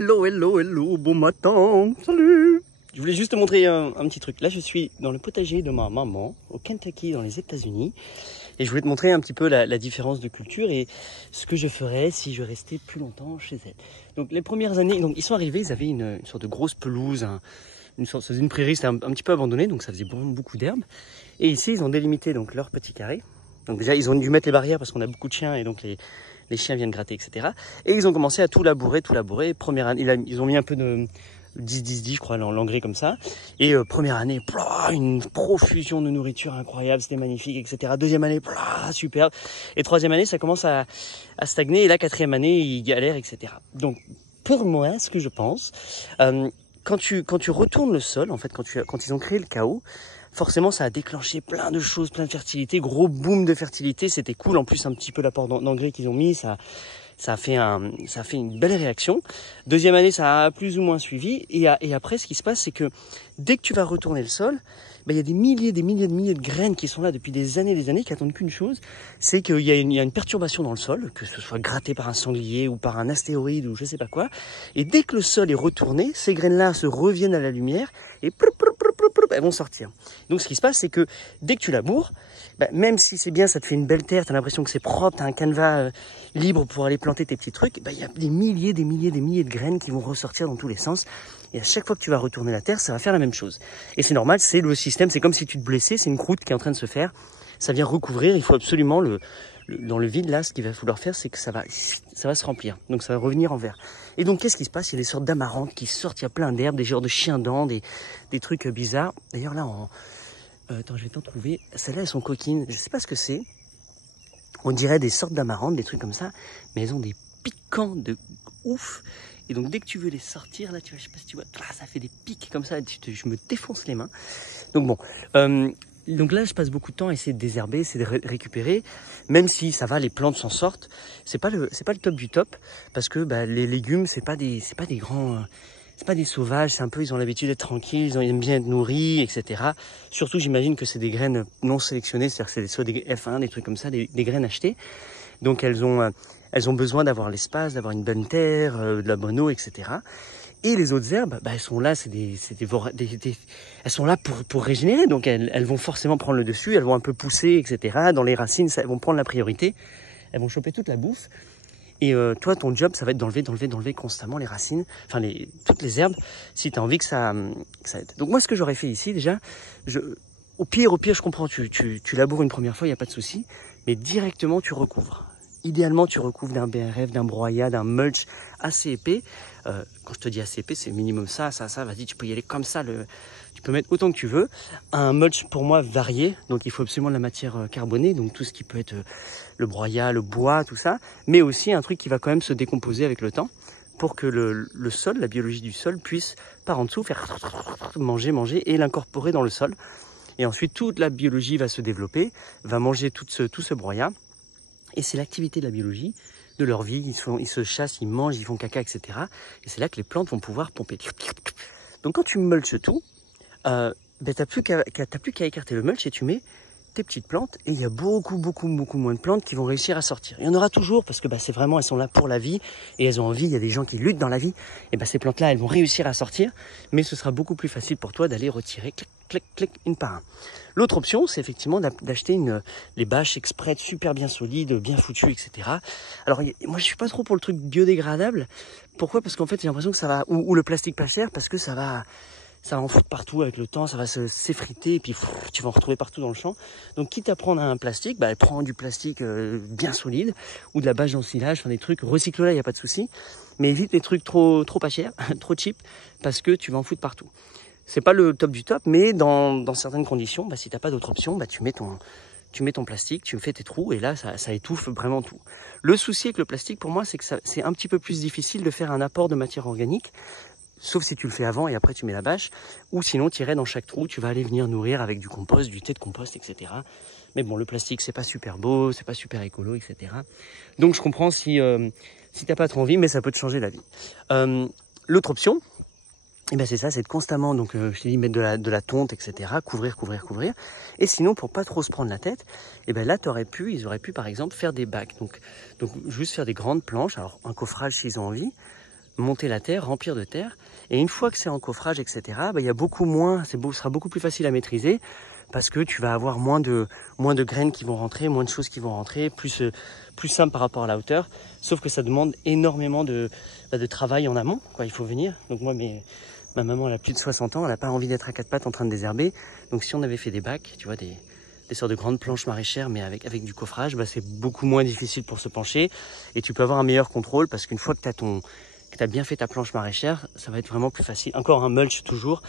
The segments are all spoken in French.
Hello, hello, hello, bon matin, salut. Je voulais juste te montrer un petit truc. Là, je suis dans le potager de ma maman, au Kentucky, dans les États-Unis. Et je voulais te montrer un petit peu la différence de culture et ce que je ferais si je restais plus longtemps chez elle. Donc, les premières années, donc, ils sont arrivés, ils avaient une sorte de grosse pelouse, ça faisait une prairie, c'était un petit peu abandonné, donc ça faisait beaucoup d'herbe. Et ici, ils ont délimité donc leur petit carré. Donc déjà, ils ont dû mettre les barrières parce qu'on a beaucoup de chiens et donc les chiens viennent gratter, etc. Et ils ont commencé à tout labourer. Première année, ils ont mis un peu de 10-10-10, je crois, l'engrais comme ça. Et première année, une profusion de nourriture incroyable, c'était magnifique, etc. Deuxième année, superbe. Et troisième année, ça commence à stagner. Et la quatrième année, ils galèrent, etc. Donc, pour moi, ce que je pense, quand tu retournes le sol, en fait, quand ils ont créé le chaos, forcément, ça a déclenché plein de choses, plein de fertilité, gros boom de fertilité, c'était cool. En plus, un petit peu l'apport d'engrais qu'ils ont mis, ça a fait une belle réaction. Deuxième année, ça a plus ou moins suivi. Et après, ce qui se passe, c'est que dès que tu vas retourner le sol, il y a des milliers de graines qui sont là depuis des années, qui attendent qu'une chose, c'est qu'il y a une perturbation dans le sol, que ce soit gratté par un sanglier ou par un astéroïde ou je sais pas quoi. Et dès que le sol est retourné, ces graines-là se reviennent à la lumière et elles vont sortir. Donc ce qui se passe, c'est que dès que tu laboures, même si c'est bien, ça te fait une belle terre, tu as l'impression que c'est propre, tu as un canevas libre pour aller planter tes petits trucs, il y a des milliers de graines qui vont ressortir dans tous les sens. Et à chaque fois que tu vas retourner la terre, ça va faire la même chose. Et c'est normal, c'est le système, c'est comme si tu te blessais, c'est une croûte qui est en train de se faire. Ça vient recouvrir, il faut absolument dans le vide là, ce qu'il va falloir faire, c'est que ça va se remplir. Donc ça va revenir en vert. Et donc qu'est-ce qui se passe? Il y a des sortes d'amaranthes qui sortent, il y a plein d'herbes, des genres de chiens-dents, des trucs bizarres. D'ailleurs là, attends, je vais t'en trouver. Celles-là, elles sont coquines. Je sais pas ce que c'est. On dirait des sortes d'amaranthes, des trucs comme ça, mais elles ont des piquants de ouf. Et donc dès que tu veux les sortir, là, je sais pas si tu vois, ça fait des pics comme ça, je me défonce les mains. Donc bon, donc là, je passe beaucoup de temps à essayer de désherber, essayer de récupérer, même si ça va, les plantes s'en sortent. C'est pas le top du top, parce que les légumes, c'est pas des grands, c'est pas des sauvages, c'est un peu, ils ont l'habitude d'être tranquilles, ils aiment bien être nourris, etc. Surtout, j'imagine que c'est des graines non sélectionnées, c'est-à-dire que c'est soit des F1, des trucs comme ça, des graines achetées. Donc elles ont besoin d'avoir l'espace, d'avoir une bonne terre, de la bonne eau, etc. Et les autres herbes, elles sont là, elles sont là pour régénérer. Donc elles vont forcément prendre le dessus, elles vont un peu pousser, etc. Dans les racines, elles vont prendre la priorité. Elles vont choper toute la bouffe. Et toi, ton job, ça va être d'enlever constamment les racines, enfin toutes les herbes, si tu as envie que ça aide. Donc moi, ce que j'aurais fait ici, déjà, au pire, je comprends, tu laboures une première fois, il n'y a pas de souci, mais directement, tu recouvres. Idéalement, tu recouvres d'un BRF, d'un broyat, d'un mulch assez épais. Quand je te dis assez épais, c'est minimum ça, vas-y, tu peux y aller comme ça, tu peux mettre autant que tu veux. Un mulch, pour moi, varié, donc il faut absolument de la matière carbonée, donc tout ce qui peut être le broyat, le bois, tout ça, mais aussi un truc qui va quand même se décomposer avec le temps, pour que le sol, la biologie du sol, puisse, par en dessous, faire manger et l'incorporer dans le sol. Et ensuite, toute la biologie va se développer, va manger tout ce broyat. Et c'est l'activité de la biologie, de leur vie. Ils se chassent, ils mangent, ils font caca, etc. Et c'est là que les plantes vont pouvoir pomper. Donc quand tu mulches tout, t'as plus qu'à écarter le mulch et tu mets tes petites plantes. Et il y a beaucoup moins de plantes qui vont réussir à sortir. Il y en aura toujours parce que c'est vraiment, elles sont là pour la vie. Et elles ont envie, il y a des gens qui luttent dans la vie. Et ces plantes-là, elles vont réussir à sortir. Mais ce sera beaucoup plus facile pour toi d'aller retirer clic, une par un. L'autre option, c'est effectivement d'acheter les bâches exprès super bien solides, bien foutues, etc. Alors, moi, je suis pas trop pour le truc biodégradable. Pourquoi? Parce qu'en fait, j'ai l'impression que ça va... Ou le plastique pas cher, parce que ça va en foutre partout avec le temps, ça va s'effriter, et puis tu vas en retrouver partout dans le champ. Donc, quitte à prendre un plastique, prends du plastique bien solide, ou de la bâche d'ensilage, des trucs, recycle-la, il n'y a pas de souci. Mais évite les trucs trop pas chers, trop cheap, parce que tu vas en foutre partout. C'est pas le top du top, mais dans certaines conditions, si t'as pas d'autre option, tu mets ton plastique, tu me fais tes trous, et là, ça étouffe vraiment tout. Le souci avec le plastique, pour moi, c'est que c'est un petit peu plus difficile de faire un apport de matière organique, sauf si tu le fais avant et après tu mets la bâche, ou sinon, tu irais dans chaque trou, tu vas aller venir nourrir avec du compost, du thé de compost, etc. Mais bon, le plastique, c'est pas super beau, c'est pas super écolo, etc. Donc, je comprends si t'as pas trop envie, mais ça peut te changer la vie. L'autre option, c'est ça, c'est de constamment, donc je t'ai dit, mettre de la tonte, etc., couvrir. Et sinon, pour pas trop se prendre la tête, là, ils auraient pu par exemple faire des bacs. Donc juste faire des grandes planches, alors un coffrage s'ils ont envie, monter la terre, remplir de terre. Et une fois que c'est en coffrage, etc., il y a beaucoup moins, ce sera beaucoup plus facile à maîtriser parce que tu vas avoir moins de graines qui vont rentrer, moins de choses qui vont rentrer, plus simple par rapport à la hauteur. Sauf que ça demande énormément de travail en amont, quoi. Il faut venir. Donc moi, ma maman, elle a plus de 60 ans, elle n'a pas envie d'être à quatre pattes en train de désherber. Donc si on avait fait des bacs, tu vois, des sortes de grandes planches maraîchères, mais avec du coffrage, c'est beaucoup moins difficile pour se pencher. Et tu peux avoir un meilleur contrôle parce qu'une fois que tu as bien fait ta planche maraîchère, ça va être vraiment plus facile. Encore un mulch toujours,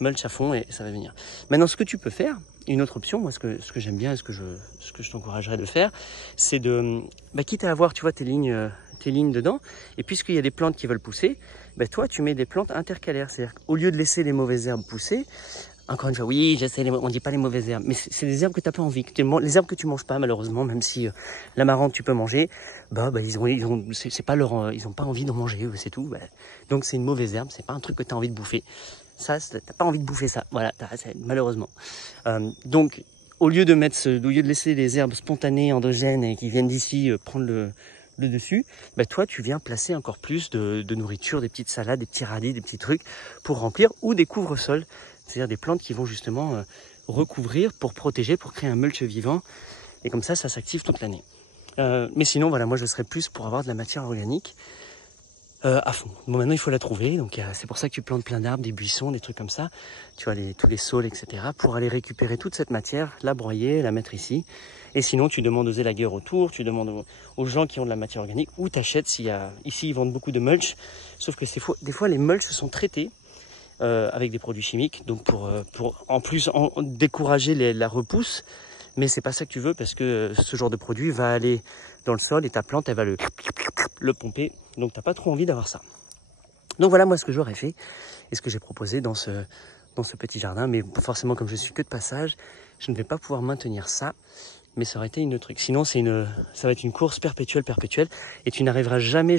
mulch à fond et ça va venir. Maintenant, ce que tu peux faire, une autre option, moi ce que j'aime bien et ce que je t'encouragerais de faire, c'est de, quitte à avoir, tu vois, tes lignes dedans, et puisqu'il y a des plantes qui veulent pousser, toi tu mets des plantes intercalaires, c'est-à-dire qu'au lieu de laisser les mauvaises herbes pousser, encore une fois, oui, je sais, on dit pas les mauvaises herbes, mais c'est des herbes que tu n'as pas envie, les herbes que tu manges pas malheureusement, même si l'amarante tu peux manger, c'est pas ils ont pas envie d'en manger, c'est tout. Donc c'est une mauvaise herbe, c'est pas un truc que tu as envie de bouffer. Ça, t'as pas envie de bouffer ça, voilà, malheureusement. Donc au lieu de laisser les herbes spontanées, endogènes et qui viennent d'ici prendre le dessus, toi tu viens placer encore plus de nourriture, des petites salades, des petits radis, des petits trucs pour remplir, ou des couvre-sols. C'est-à-dire des plantes qui vont justement recouvrir pour protéger, pour créer un mulch vivant. Et comme ça s'active toute l'année. Mais sinon, voilà, moi je serais plus pour avoir de la matière organique à fond. Bon, maintenant il faut la trouver. Donc c'est pour ça que tu plantes plein d'arbres, des buissons, des trucs comme ça. Tu vois, tous les saules, etc. Pour aller récupérer toute cette matière, la broyer, la mettre ici. Et sinon, tu demandes aux élagueurs autour, tu demandes aux gens qui ont de la matière organique, ou t'achètes ici ils vendent beaucoup de mulch. Sauf que des fois les mulch sont traités. Avec des produits chimiques, donc pour en plus décourager la repousse, mais c'est pas ça que tu veux parce que ce genre de produit va aller dans le sol et ta plante elle va le pomper, donc t'as pas trop envie d'avoir ça. Donc voilà moi ce que j'aurais fait et ce que j'ai proposé dans ce petit jardin, mais forcément comme je suis que de passage, je ne vais pas pouvoir maintenir ça, mais ça aurait été une truc. Sinon ça va être une course perpétuelle et tu n'arriveras jamais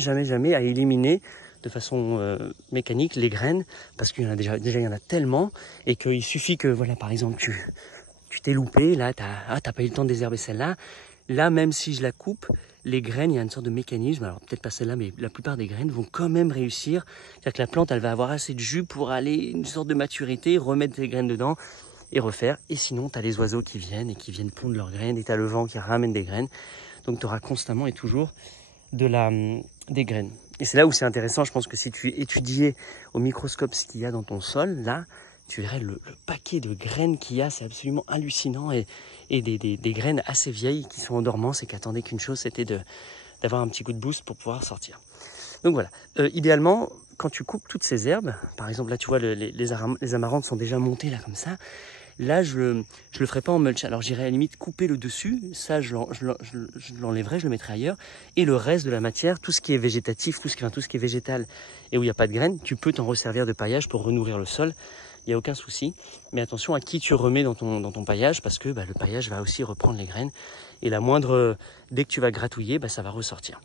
à éliminer de façon mécanique les graines, parce qu'il y en a déjà il y en a tellement, et qu'il suffit que, voilà, par exemple, tu t'es loupé, là, t'as pas eu le temps de désherber celle-là, là, même si je la coupe, les graines, il y a une sorte de mécanisme, alors peut-être pas celle-là, mais la plupart des graines vont quand même réussir, c'est-à-dire que la plante, elle va avoir assez de jus pour aller, une sorte de maturité, remettre des graines dedans, et refaire, et sinon, t'as les oiseaux qui viennent pondre leurs graines, et t'as le vent qui ramène des graines, donc tu auras constamment et toujours des graines. Et c'est là où c'est intéressant, je pense que si tu étudiais au microscope ce qu'il y a dans ton sol, là, tu verrais le paquet de graines qu'il y a, c'est absolument hallucinant, et des graines assez vieilles qui sont en dormance et qui attendaient qu'une chose, c'était d'avoir un petit coup de boost pour pouvoir sortir. Donc voilà, idéalement, quand tu coupes toutes ces herbes, par exemple là tu vois les amarantes sont déjà montées là comme ça, là je le ferai pas en mulch, alors j'irai à la limite couper le dessus, ça je l'enlèverai, je le mettrai ailleurs, et le reste de la matière, tout ce qui est végétatif, tout ce qui est végétal et où il n'y a pas de graines, tu peux t'en resservir de paillage pour renourrir le sol, il n'y a aucun souci, mais attention à qui tu remets dans ton paillage, parce que le paillage va aussi reprendre les graines, et dès que tu vas gratouiller, ça va ressortir.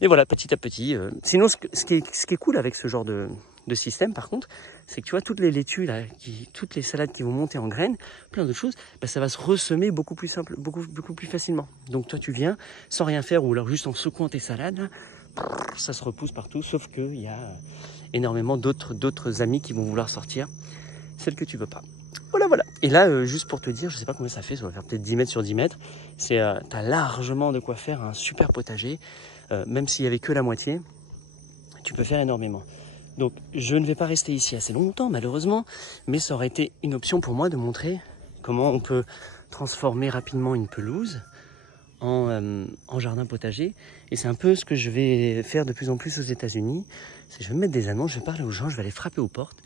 Mais voilà, petit à petit. Sinon, ce qui est cool avec ce genre de système, par contre, c'est que tu vois, toutes les laitues, là, toutes les salades qui vont monter en graines, plein de choses, ça va se ressemer beaucoup plus simple, beaucoup plus facilement. Donc toi, tu viens sans rien faire, ou alors juste en secouant tes salades, là, ça se repousse partout, sauf qu'il y a énormément d'autres amis qui vont vouloir sortir, celles que tu veux pas. Voilà. Et là, juste pour te dire, je sais pas combien ça fait, ça va faire peut-être 10 mètres sur 10 mètres. T'as largement de quoi faire un super potager. Même s'il y avait que la moitié, tu peux faire énormément. Donc je ne vais pas rester ici assez longtemps malheureusement, mais ça aurait été une option pour moi de montrer comment on peut transformer rapidement une pelouse en jardin potager. Et c'est un peu ce que je vais faire de plus en plus aux États-Unis. Je vais mettre des annonces, je vais parler aux gens, je vais aller frapper aux portes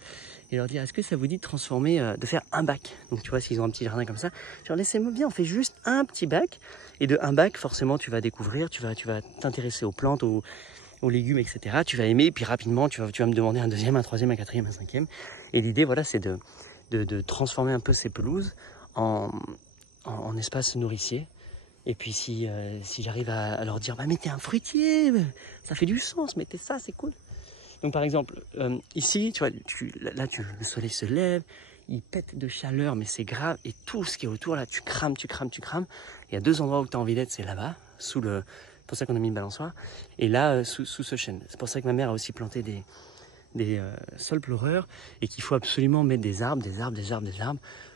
et leur dire: est-ce que ça vous dit de transformer, de faire un bac? Donc tu vois, s'ils ont un petit jardin comme ça, genre laissez-moi bien, on fait juste un petit bac. Et de un bac, forcément, tu vas découvrir, tu vas t'intéresser aux plantes, aux légumes, etc. Tu vas aimer, et puis rapidement, tu vas me demander un deuxième, un troisième, un quatrième, un cinquième. Et l'idée, voilà, c'est de transformer un peu ces pelouses en espace nourricier. Et puis si j'arrive à leur dire: mettez un fruitier, ça fait du sens, mettez ça, c'est cool. Donc par exemple, ici, tu vois, le soleil se lève, il pète de chaleur, mais c'est grave, et tout ce qui est autour, là, tu crames. Il y a 2 endroits où tu as envie d'être, c'est là-bas, sous C'est pour ça qu'on a mis une balançoire. Et là, sous ce chêne. C'est pour ça que ma mère a aussi planté des sols pleureurs et qu'il faut absolument mettre des arbres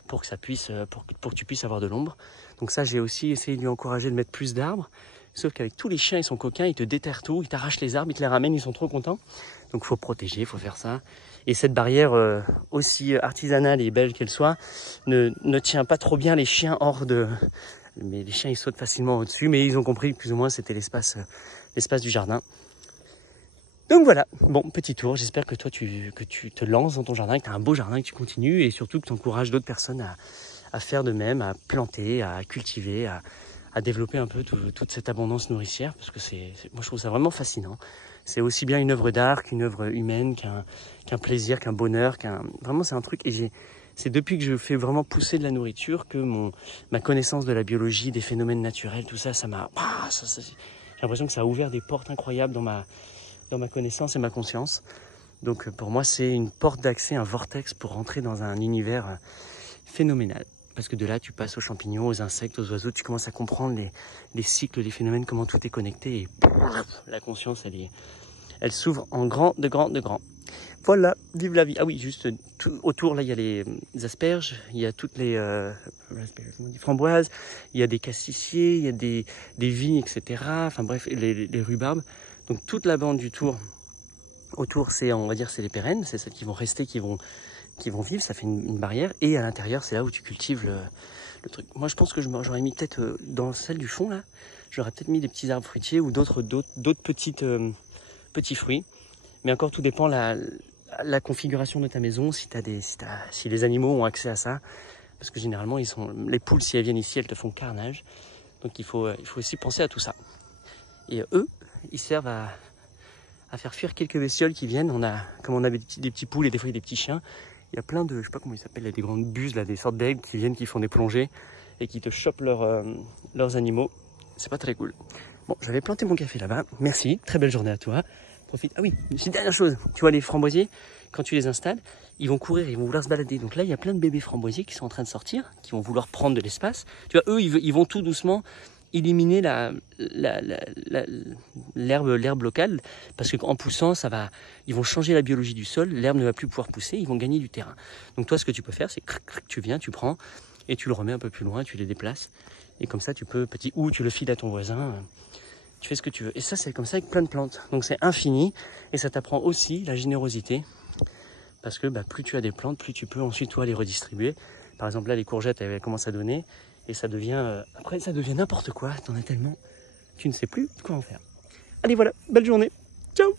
pour que ça puisse, pour que tu puisses avoir de l'ombre. Donc ça, j'ai aussi essayé de lui encourager de mettre plus d'arbres. Sauf qu'avec tous les chiens, ils sont coquins, ils te déterrent tout, ils t'arrachent les arbres, ils te les ramènent, ils sont trop contents. Donc il faut protéger, il faut faire ça. Et cette barrière, aussi artisanale et belle qu'elle soit, ne tient pas trop bien les chiens hors de... Mais les chiens, ils sautent facilement au-dessus, mais ils ont compris que plus ou moins c'était l'espace du jardin. Donc voilà, bon, petit tour. J'espère que toi, tu te lances dans ton jardin, que tu as un beau jardin, que tu continues et surtout que tu encourages d'autres personnes à faire de même, à planter, à cultiver, à développer un peu toute cette abondance nourricière, parce que moi je trouve ça vraiment fascinant. C'est aussi bien une œuvre d'art qu'une œuvre humaine, qu'un plaisir, qu'un bonheur, vraiment c'est un truc. Et c'est depuis que je fais vraiment pousser de la nourriture que ma connaissance de la biologie, des phénomènes naturels, tout ça, j'ai l'impression que ça a ouvert des portes incroyables dans ma connaissance et ma conscience. Donc pour moi c'est une porte d'accès, un vortex pour rentrer dans un univers phénoménal. Parce que de là, tu passes aux champignons, aux insectes, aux oiseaux, tu commences à comprendre les cycles, les phénomènes, comment tout est connecté. Et la conscience, elle s'ouvre en grand, de grand, de grand. Voilà, vive la vie. Ah oui, juste tout autour, là, il y a les asperges, il y a toutes les framboises, il y a des cassissiers, il y a des vignes, etc. Enfin bref, les rhubarbes. Donc toute la bande du tour, autour, on va dire, c'est les pérennes, c'est celles qui vont rester, qui vont vivre, ça fait une barrière, et à l'intérieur c'est là où tu cultives le truc. Moi je pense que j'aurais mis peut-être dans celle du fond là, j'aurais peut-être mis des petits arbres fruitiers ou d'autres petits fruits, mais encore tout dépend la configuration de ta maison, si les animaux ont accès à ça, parce que généralement les poules, si elles viennent ici, elles te font carnage, donc il faut aussi penser à tout ça. Et eux, ils servent à faire fuir quelques bestioles qui viennent. Comme on a des petits poules et des fois des petits chiens, il y a plein de, je sais pas comment ils s'appellent, il y a des grandes buses, là, des sortes d'aigles qui viennent, qui font des plongées et qui te chopent leurs animaux. C'est pas très cool. Bon, j'avais planté mon café là-bas. Merci, très belle journée à toi. Profite. Ah oui, une dernière chose. Tu vois les framboisiers, quand tu les installes, ils vont courir, ils vont vouloir se balader. Donc là, il y a plein de bébés framboisiers qui sont en train de sortir, qui vont vouloir prendre de l'espace. Tu vois, eux, ils vont tout doucement éliminer l'herbe locale, parce qu'en poussant, ils vont changer la biologie du sol, l'herbe ne va plus pouvoir pousser, ils vont gagner du terrain. Donc toi, ce que tu peux faire, c'est tu viens, tu prends, et tu le remets un peu plus loin, tu les déplaces, et comme ça, tu peux, ou tu le files à ton voisin, tu fais ce que tu veux. Et ça, c'est comme ça avec plein de plantes. Donc c'est infini, et ça t'apprend aussi la générosité, parce que plus tu as des plantes, plus tu peux ensuite, toi, les redistribuer. Par exemple, là, les courgettes, elles commencent à donner, et ça devient, après ça devient n'importe quoi, t'en as tellement, tu ne sais plus quoi en faire. Allez voilà, belle journée, ciao!